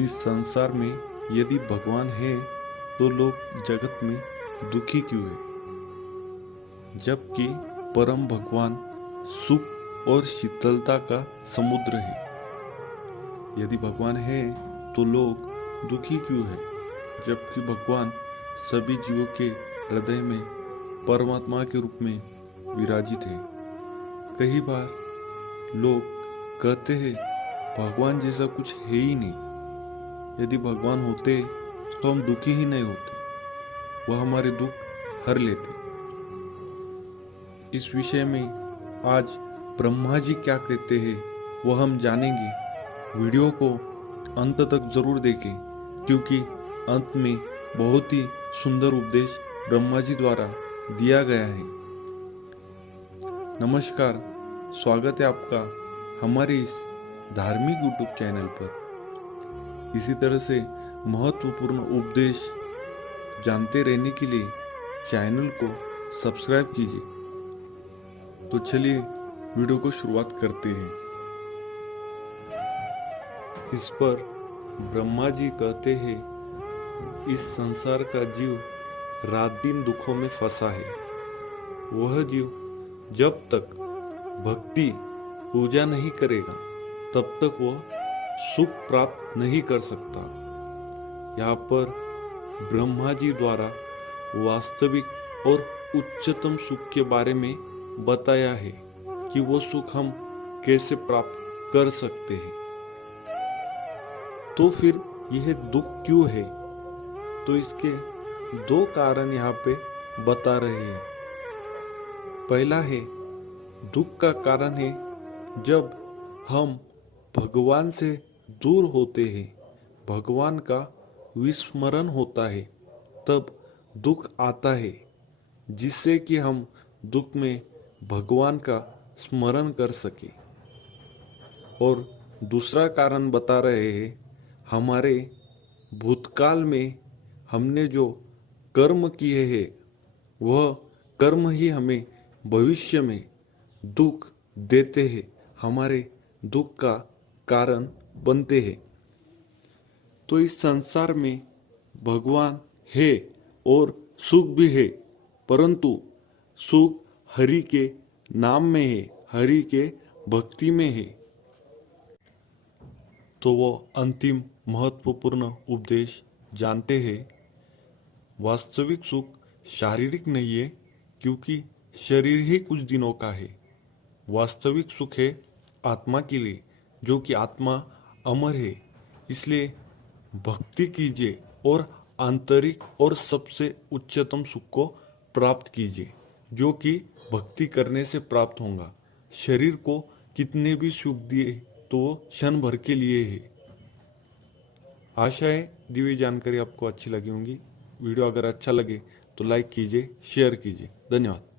इस संसार में यदि भगवान है तो लोग जगत में दुखी क्यों है, जबकि परम भगवान सुख और शीतलता का समुद्र है। यदि भगवान है तो लोग दुखी क्यों है, जबकि भगवान सभी जीवों के हृदय में परमात्मा के रूप में विराजित है। कई बार लोग कहते हैं भगवान जैसा कुछ है ही नहीं। यदि भगवान होते तो हम दुखी ही नहीं होते, वह हमारे दुख हर लेते। इस विषय में आज ब्रह्मा जी क्या कहते हैं वह हम जानेंगे। वीडियो को अंत तक जरूर देखें, क्योंकि अंत में बहुत ही सुंदर उपदेश ब्रह्मा जी द्वारा दिया गया है। नमस्कार, स्वागत है आपका हमारे इस धार्मिक यूट्यूब चैनल पर। इसी तरह से महत्वपूर्ण उपदेश जानते रहने के लिए चैनल को सब्सक्राइब कीजिए। तो चलिए वीडियो को शुरुआत करते हैं। इस पर ब्रह्मा जी कहते हैं, इस संसार का जीव रात दिन दुखों में फंसा है। वह जीव जब तक भक्ति पूजा नहीं करेगा तब तक वह सुख प्राप्त नहीं कर सकता। यहाँ पर ब्रह्मा जी द्वारा वास्तविक और उच्चतम सुख के बारे में बताया है कि वो सुख हम कैसे प्राप्त कर सकते हैं। तो फिर यह दुख क्यों है? तो इसके दो कारण यहाँ पे बता रहे हैं। पहला है, दुख का कारण है जब हम भगवान से दूर होते हैं, भगवान का विस्मरण होता है, तब दुख आता है, जिससे कि हम दुख में भगवान का स्मरण कर सके। और दूसरा कारण बता रहे हैं, हमारे भूतकाल में हमने जो कर्म किए हैं वह कर्म ही हमें भविष्य में दुख देते हैं, हमारे दुख का कारण बनते हैं। तो इस संसार में भगवान है और सुख भी है, परंतु सुख हरि के नाम में है, हरि के भक्ति में है। तो वो अंतिम महत्वपूर्ण उपदेश जानते हैं। वास्तविक सुख शारीरिक नहीं है, क्योंकि शरीर ही कुछ दिनों का है। वास्तविक सुख है आत्मा के लिए, जो कि आत्मा अमर है। इसलिए भक्ति कीजिए और आंतरिक और सबसे उच्चतम सुख को प्राप्त कीजिए, जो कि भक्ति करने से प्राप्त होगा। शरीर को कितने भी सुख दिए तो वो क्षण भर के लिए है। आशा है दी हुई जानकारी आपको अच्छी लगी होगी। वीडियो अगर अच्छा लगे तो लाइक कीजिए, शेयर कीजिए। धन्यवाद।